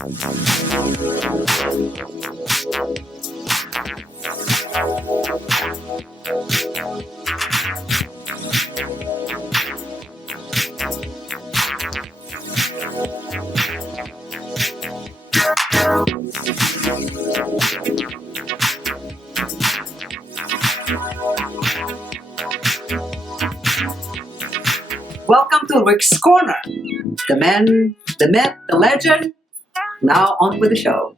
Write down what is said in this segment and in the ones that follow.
Welcome to Rick's Corner. The man, the myth, the legend. Now on with the show.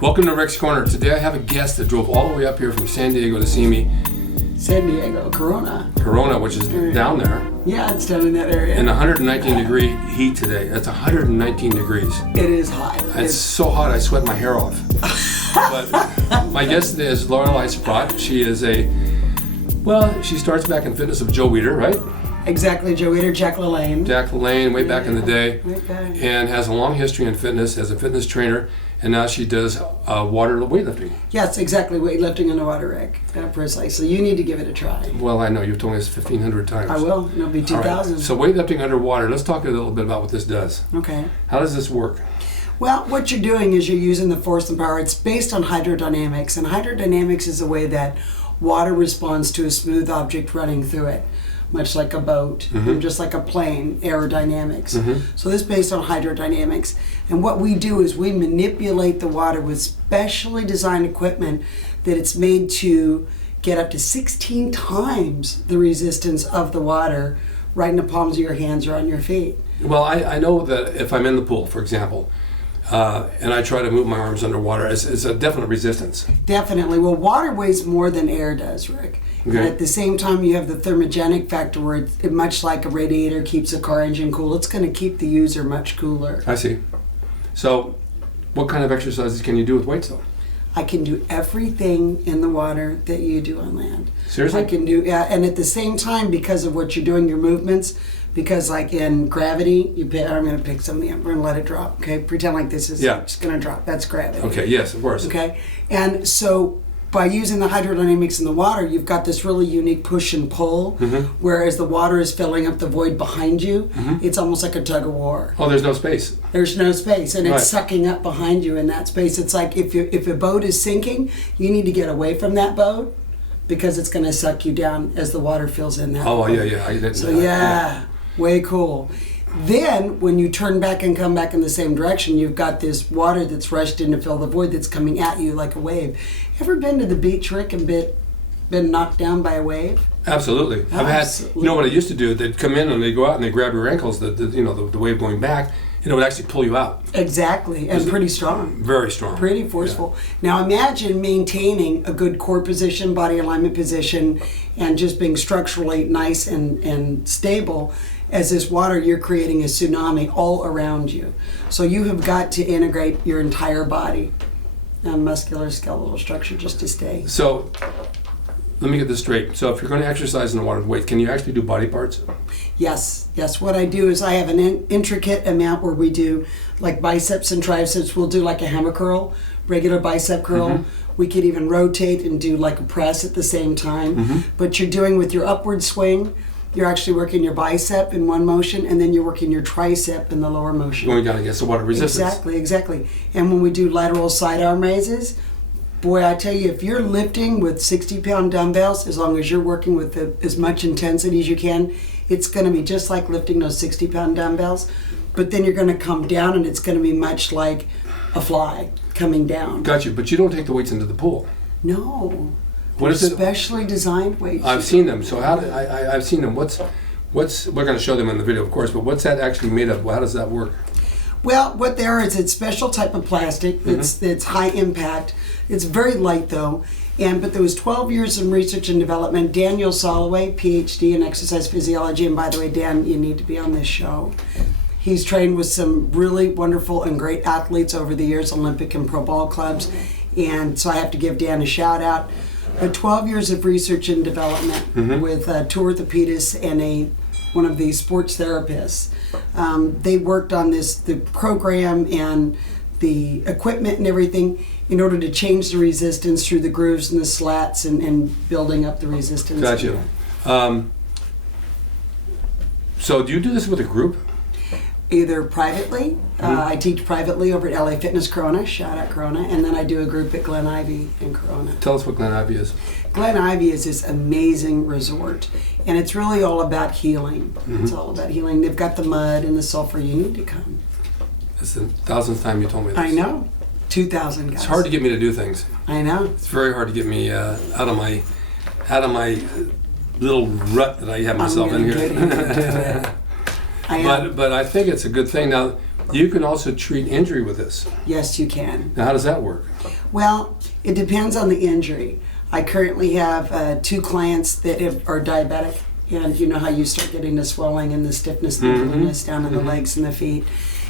Welcome to Rick's Corner. Today I have a guest that drove all the way up here from San Diego to see me. San Diego, Corona. Corona, which is down there. Yeah, it's down in that area. In 119 degree heat today. That's 119 degrees. It is hot. It's so hot I sweat my hair off. But my guest today is Lorelei Sprott. She is she starts back in fitness of Joe Weider, right? Exactly, Joe Weider, Jack LaLanne. Jack LaLanne, way back in the day. Right back. And has a long history in fitness as a fitness trainer. And now she does water weightlifting. Yes, exactly, weightlifting on the water rig. Precisely. You need to give it a try. Well, I know. You've told me this 1,500 times. I will. It'll be 2,000. Right. So weightlifting underwater. Let's talk a little bit about what this does. Okay. How does this work? Well, what you're doing is you're using the force and power. It's based on hydrodynamics. And hydrodynamics is the way that water responds to a smooth object running through it, much like a boat, just like a plane, aerodynamics. So this is based on hydrodynamics. And what we do is we manipulate the water with specially designed equipment that it's made to get up to 16 times the resistance of the water right in the palms of your hands or on your feet. Well, I know that if I'm in the pool, for example, and I try to move my arms underwater, it's a definite resistance. Definitely. Well, water weighs more than air does, Rick. Okay. And at the same time, you have the thermogenic factor where it, much like a radiator keeps a car engine cool, it's going to keep the user much cooler. I see. So what kind of exercises can you do with weights, though? I can do everything in the water that you do on land. Seriously? I can do, yeah, and at the same time, because of what you're doing, your movements, because like in gravity, I'm going to pick something up, we're going to let it drop, okay? Pretend like this is just going to drop. That's gravity. Okay, yes, of course. Okay, and so by using the hydrodynamics in the water, you've got this really unique push and pull, whereas the water is filling up the void behind you. It's almost like a tug of war. Oh, there's no space. There's no space, and it's sucking up behind you in that space. It's like if a boat is sinking, you need to get away from that boat because it's going to suck you down as the water fills in that boat. Yeah. Way cool. Then, when you turn back and come back in the same direction, you've got this water that's rushed in to fill the void that's coming at you like a wave. Ever been to the beach, Rick, and been knocked down by a wave? Absolutely. I've had, you know what I used to do? They'd come in and they'd go out and they'd grab your ankles, the wave going back, and it would actually pull you out. Exactly, and pretty strong. Very strong. Pretty forceful. Yeah. Now imagine maintaining a good core position, body alignment position, and just being structurally nice and stable. As this water, you're creating a tsunami all around you. So you have got to integrate your entire body, muscular, skeletal structure, just to stay. So, let me get this straight. So if you're going to exercise in the water with weights, can you actually do body parts? Yes. What I do is I have an intricate amount where we do like biceps and triceps. We'll do like a hammer curl, regular bicep curl. We could even rotate and do like a press at the same time. But you're doing with your upward swing, you're actually working your bicep in one motion, and then you're working your tricep in the lower motion. Going down against the water resistance. Exactly. And when we do lateral sidearm raises, boy, I tell you, if you're lifting with 60-pound dumbbells, as long as you're working with as much intensity as you can, it's going to be just like lifting those 60-pound dumbbells. But then you're going to come down, and it's going to be much like a fly coming down. Got you. But you don't take the weights into the pool. No. What is it? Specially designed weights. I've seen them. So I've seen them. What's we're going to show them in the video, of course. But what's that actually made of? How does that work? Well, what they are is it's special type of plastic. It's high impact. It's very light though. But there was 12 years in research and development. Daniel Soloway, PhD in exercise physiology. And by the way, Dan, you need to be on this show. He's trained with some really wonderful and great athletes over the years, Olympic and pro ball clubs. And so I have to give Dan a shout out. 12 years of research and development with two orthopedists and one of the sports therapists. They worked on the program and the equipment and everything in order to change the resistance through the grooves and the slats and building up the resistance. Gotcha. So do you do this with a group? either privately. I teach privately over at LA Fitness Corona, shout out Corona, and then I do a group at Glen Ivy in Corona. Tell us what Glen Ivy is. Glen Ivy is this amazing resort, and it's really all about healing. It's all about healing. They've got the mud and the sulfur. You need to come. It's the 1000th time you told me this. I know. 2,000 guys. It's hard to get me to do things. I know. It's very hard to get me out of my little rut that I have myself in here. But I think it's a good thing. Now, you can also treat injury with this. Yes, you can. Now, how does that work? Well, it depends on the injury. I currently have 2 clients that are diabetic, and you know how you start getting the swelling and the stiffness and the coolness down in the legs and the feet.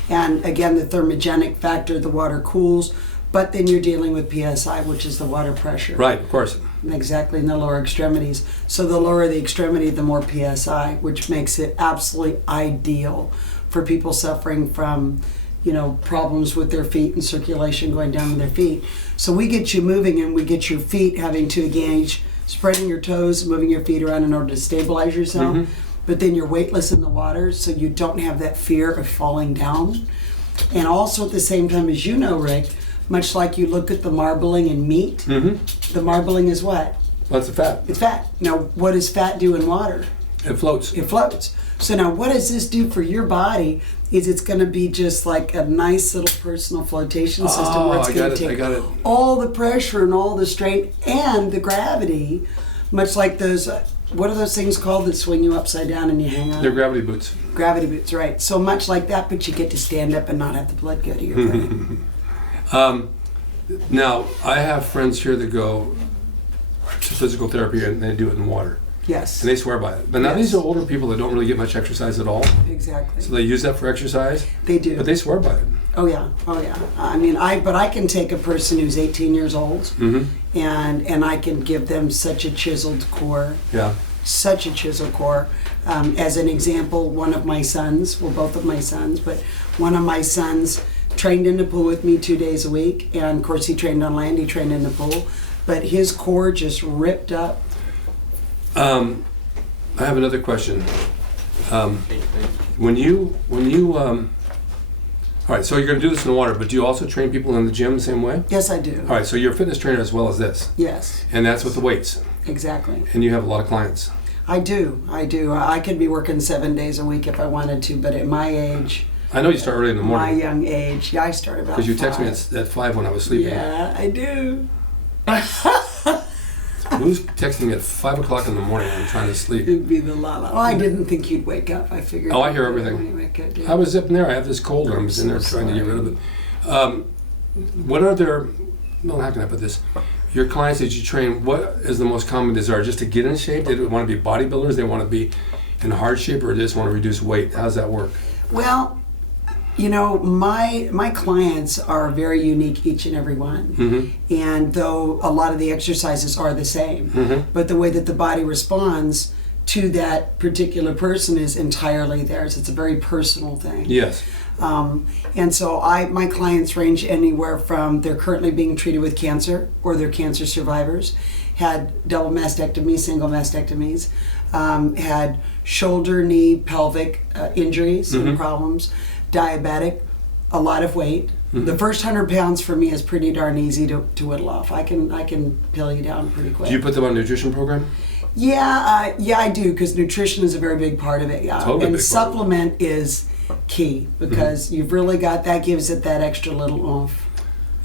And again, the thermogenic factor, the water cools, but then you're dealing with PSI, which is the water pressure. Right, of course. Exactly, in the lower extremities. So the lower the extremity, the more PSI, which makes it absolutely ideal for people suffering from, you know, problems with their feet and circulation going down in their feet. So we get you moving, and we get your feet having to engage, spreading your toes, moving your feet around in order to stabilize yourself. But then you're weightless in the water, so you don't have that fear of falling down. And also at the same time, as you know, Rick, much like you look at the marbling in meat, the marbling is what? What's the fat? It's fat. Now, what does fat do in water? It floats. It floats. So now what does this do for your body is it's going to be just like a nice little personal flotation system where it's going to take all the pressure and all the strain and the gravity, much like those, what are those things called that swing you upside down and you hang on? They're gravity boots. Gravity boots, right. So much like that, but you get to stand up and not have the blood go to your brain. Now, I have friends here that go to physical therapy and they do it in water. Yes. And they swear by it. But now these are older people that don't really get much exercise at all. Exactly. So they use that for exercise. They do. But they swear by it. Oh yeah, oh yeah. I mean, I can take a person who's 18 years old, and I can give them such a chiseled core. Yeah. Such a chiseled core. As an example, one of my sons, well, both of my sons, but one of my sons trained in the pool with me 2 days a week, and of course he trained on land. He trained in the pool, but his core just ripped up. I have another question. All right, so you're going to do this in the water, but do you also train people in the gym the same way? Yes, I do. All right, so you're a fitness trainer as well as this. Yes. And that's with the weights. Exactly. And you have a lot of clients. I do. I could be working 7 days a week if I wanted to, but at my age, I know you start early in the morning. my young age, yeah, I start about 5. Because you text me at 5 when I was sleeping. Yeah, I do. Who's texting me at 5 o'clock in the morning when I'm trying to sleep? It'd be the la-la. Oh, I didn't think you'd wake up. I figured. Oh, I hear everything. I was zipping there. I have this cold and I'm in there trying to get rid of it. What are their, well, how can I put this? Your clients that you train, what is the most common desire? Just to get in shape? They want to be bodybuilders? They want to be in hard shape, or they just want to reduce weight? How does that work? Well, you know, my clients are very unique, each and every one. And though a lot of the exercises are the same, but the way that the body responds to that particular person is entirely theirs. It's a very personal thing. Yes. And so my clients range anywhere from they're currently being treated with cancer, or they're cancer survivors, had double mastectomies, single mastectomies, had shoulder, knee, pelvic injuries and problems, diabetic, a lot of weight. The first 100 pounds for me is pretty darn easy to whittle off. I can peel you down pretty quick. Do you put them on a nutrition program? Yeah, I do, because nutrition is a very big part of it. Yeah, Totally. And supplement is key, because you've really got that gives it that extra little oomph.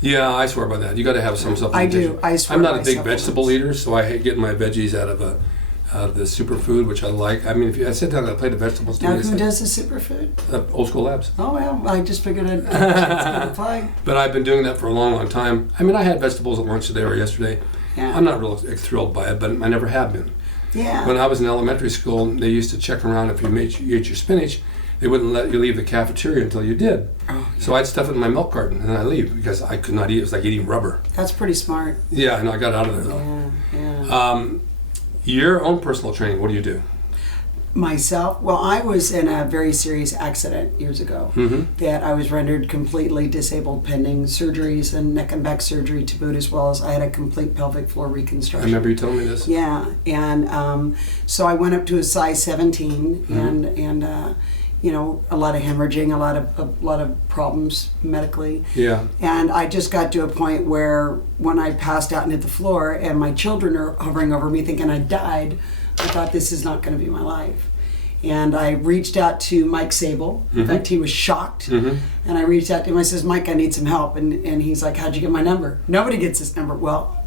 Yeah, I swear by that. You got to have some supplementation. I do. I swear. I'm not by a big supplements. vegetable eater, so I hate getting my veggies out of the superfood, which I like. I mean, if I sit down and I plate of vegetables, Now, who does the superfood? Old School Labs. Oh well, I just figured I'd apply. But I've been doing that for a long, long time. I mean, I had vegetables at lunch today or yesterday. Yeah. I'm not real thrilled by it, but I never have been. Yeah. When I was in elementary school, they used to check around if you ate your spinach. They wouldn't let you leave the cafeteria until you did. Oh, yeah. So I'd stuff it in my milk carton and I leave because I could not eat it. It was like eating rubber. That's pretty smart. Yeah, I know. I got out of there though. Yeah. Your own personal training, what do you do? Myself, well, I was in a very serious accident years ago that I was rendered completely disabled pending surgeries and neck and back surgery to boot, as well as I had a complete pelvic floor I reconstruction. remember you telling me this. Yeah, and so I went up to a size 17, and you know, a lot of hemorrhaging, a lot of problems medically. Yeah. And I just got to a point where when I passed out and hit the floor and my children are hovering over me thinking I died, I thought this is not going to be my life. And I reached out to Mike Sable. In fact, he was shocked. And I reached out to him. I says, Mike, I need some help. And he's like, how'd you get my number? Nobody gets this number. Well,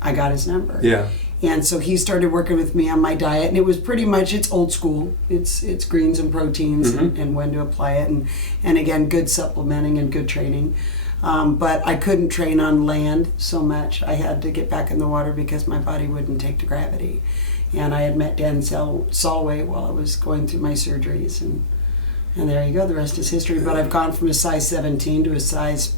I got his number. Yeah. And so he started working with me on my diet, and it was pretty much, it's old school. It's greens and proteins and when to apply it, and again, good supplementing and good training. But I couldn't train on land so much. I had to get back in the water because my body wouldn't take to gravity. And I had met Dan Solway while I was going through my surgeries, and there you go, the rest is history. But I've gone from a size 17 to a size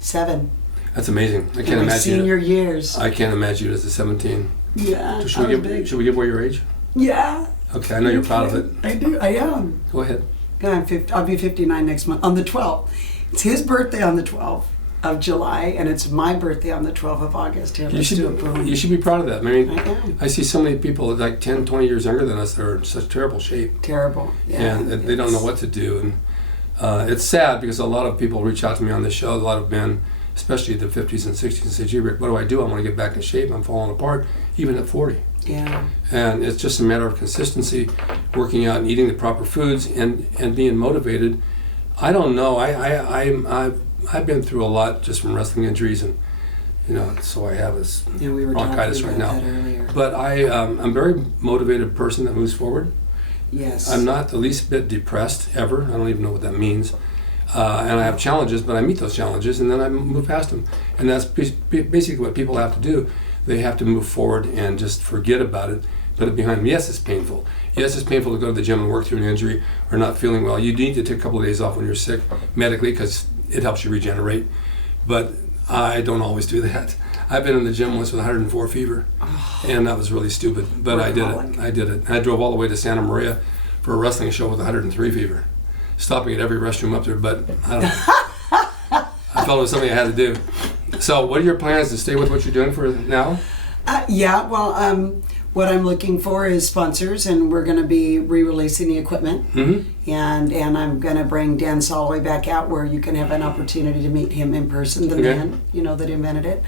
7. That's amazing. I can't in my imagine senior years. I can't imagine you as a 17. Yeah, Should we give away your age? Yeah. Okay, I know you're proud of it. I do, I am. Go ahead. Yeah, I'll be 59 next month, on the 12th. It's his birthday on the 12th of July, and it's my birthday on the 12th of August. Here, let's do a boom. You should be proud of that. I mean, I am. I see so many people like 10, 20 years younger than us that are in such terrible shape. Terrible. Yeah. And they don't know what to do. And it's sad because a lot of people reach out to me on this show, a lot of men, especially the 50s and 60s, and say, gee, Rick, what do I do? I want to get back in shape. I'm falling apart, even at 40. Yeah. And it's just a matter of consistency, working out and eating the proper foods and being motivated. I don't know. I've been through a lot just from wrestling injuries, and you know, so I have this We were bronchitis talking right about now. that earlier. But I'm a very motivated person that moves forward. Yes. I'm not the least bit depressed ever. I don't even know what that means. And I have challenges, but I meet those challenges and then I move past them. And that's basically what people have to do. They have to move forward and just forget about it, put it behind them. Yes, it's painful. Yes, it's painful to go to the gym and work through an injury or not feeling well. You need to take a couple of days off when you're sick medically because it helps you regenerate. But I don't always do that. I've been in the gym once with 104 fever, and that was really stupid. But I did it. I drove all the way to Santa Maria for a wrestling show with 103 fever, stopping at every restroom up there. But I don't know. I felt it was something I had to do. So, what are your plans to stay with what you're doing for now? What I'm looking for is sponsors, and we're going to be re-releasing the equipment. And I'm going to bring Dan Solway back out where you can have an opportunity to meet him in person, the man, you know, that invented it.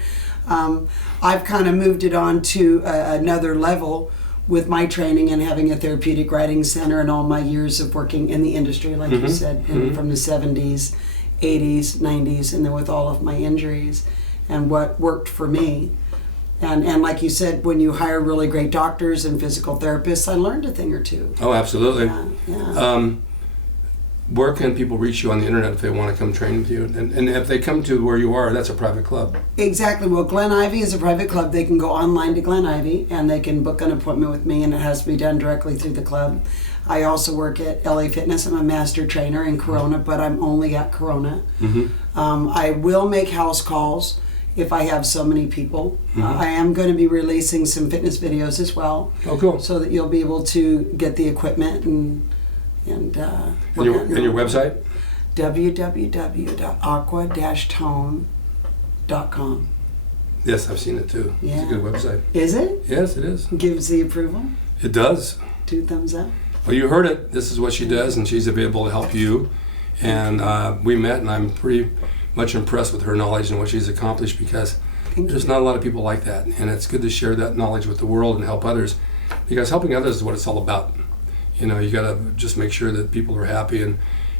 I've kind of moved it on to another level with my training and having a therapeutic writing center and all my years of working in the industry, like you said, from the 70s, 80s, 90s, and then with all of my injuries and what worked for me. And like you said, when you hire really great doctors and physical therapists, I learned a thing or two. Oh, absolutely. Yeah. Where can people reach you on the internet if they want to come train with you? And if they come to where you are, that's a private club. Exactly. Well, Glen Ivy is a private club. They can go online to Glen Ivy and they can book an appointment with me, and it has to be done directly through the club. I also work at LA Fitness. I'm a master trainer in Corona, but I'm only at Corona. I will make house calls if I have so many people. I am going to be releasing some fitness videos as well. Oh, cool. So that you'll be able to get the equipment and your website? www.aqua-tone.com. Yes, I've seen it too. Yeah. It's a good website. Is it? Yes, it is. Gives the approval? It does. 2 thumbs up? Well, you heard it. This is what she does, and she's available to help you. And we met, and I'm pretty much impressed with her knowledge and what she's accomplished, because there's not a lot of people like that. And it's good to share that knowledge with the world and help others, because helping others is what it's all about. You know, you got to just make sure that people are happy. And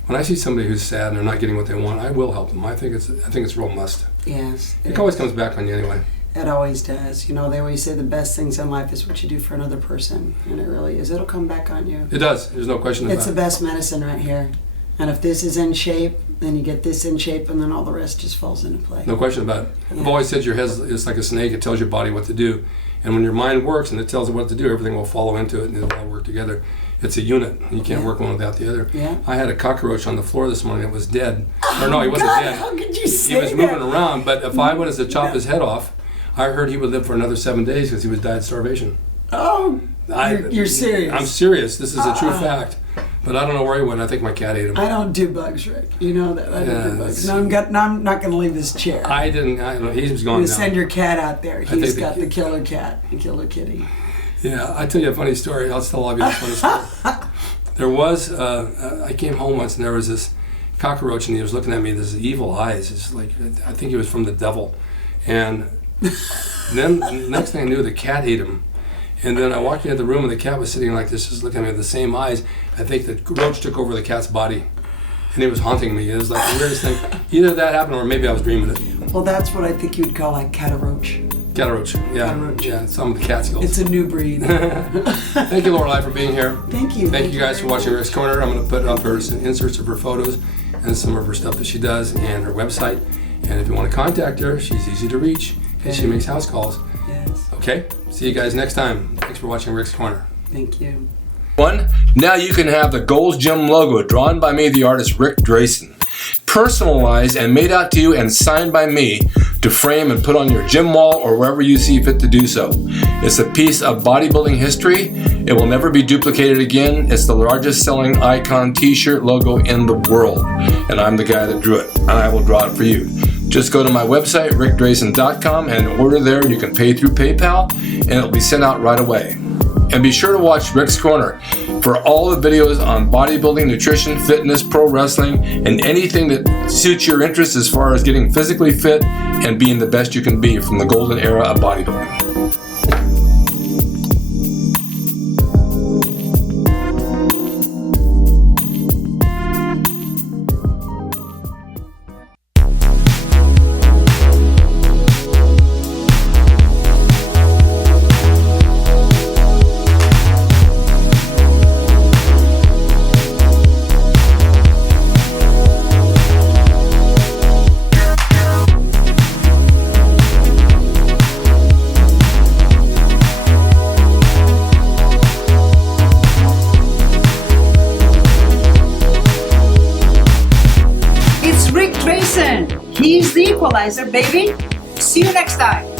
when I see somebody who's sad and they're not getting what they want, I will help them. I think it's real must. Yes. It always comes back on you anyway. It always does. You know, they always say the best things in life is what you do for another person, and it really is. It'll come back on you. It does. There's no question about it. It's the best medicine right here. And if this is in shape, then you get this in shape, and then all the rest just falls into play. No question about it. Yeah. I've always said your head is like a snake. It tells your body what to do. And when your mind works and it tells it what to do, everything will follow into it and it'll all work together. It's a unit. You can't work one without the other. Yeah. I had a cockroach on the floor this morning that was dead. Or no, he wasn't God, dead. how could you say He was moving that? around, but if I was to chop his head off, I heard he would live for another 7 days because he was died of starvation. Oh, you're serious. I'm serious. This is a true fact. But I don't know where he went. I think my cat ate him. I don't do bugs, Rick. You know that. I don't do bugs. No, I'm not going to leave this chair. I don't know. He was I'm gone going now. to send your cat out there. think He's the got kid- the killer cat, the killer kitty. Yeah, I'll tell you a funny story. I'll tell all of you a funny story. There was, I came home once and there was this cockroach and he was looking at me with his evil eyes. It's like, I think he was from the devil. And then the next thing I knew, the cat ate him. And then I walked into the room and the cat was sitting like this, just looking at me with the same eyes. I think the roach took over the cat's body. And it was haunting me. It was like the weirdest thing. Either that happened or maybe I was dreaming it. Well, that's what I think you'd call a cataroach. Cataroach, yeah. Cataroach. Yeah, some of the cat skills. It's a new breed. Thank you, Lorelei, for being here. Thank you. Thank you guys for watching Rick's Corner. I'm going to put up her inserts of her photos and some of her stuff that she does and her website. And if you want to contact her, she's easy to reach and she makes house calls. Yes. Okay, see you guys next time. Thanks for watching Rick's Corner. Thank you. Now you can have the Gold's Gym logo drawn by me, the artist Rick Drayson, personalized and made out to you and signed by me to frame and put on your gym wall or wherever you see fit to do so. It's a piece of bodybuilding history. It will never be duplicated again. It's the largest selling icon t-shirt logo in the world, and I'm the guy that drew it, and I will draw it for you. Just go to my website, rickdrayson.com, and order there. You can pay through PayPal and it'll be sent out right away. And be sure to watch Rick's Corner for all the videos on bodybuilding, nutrition, fitness, pro wrestling, and anything that suits your interest as far as getting physically fit and being the best you can be from the golden era of bodybuilding. He's the equalizer, baby. See you next time.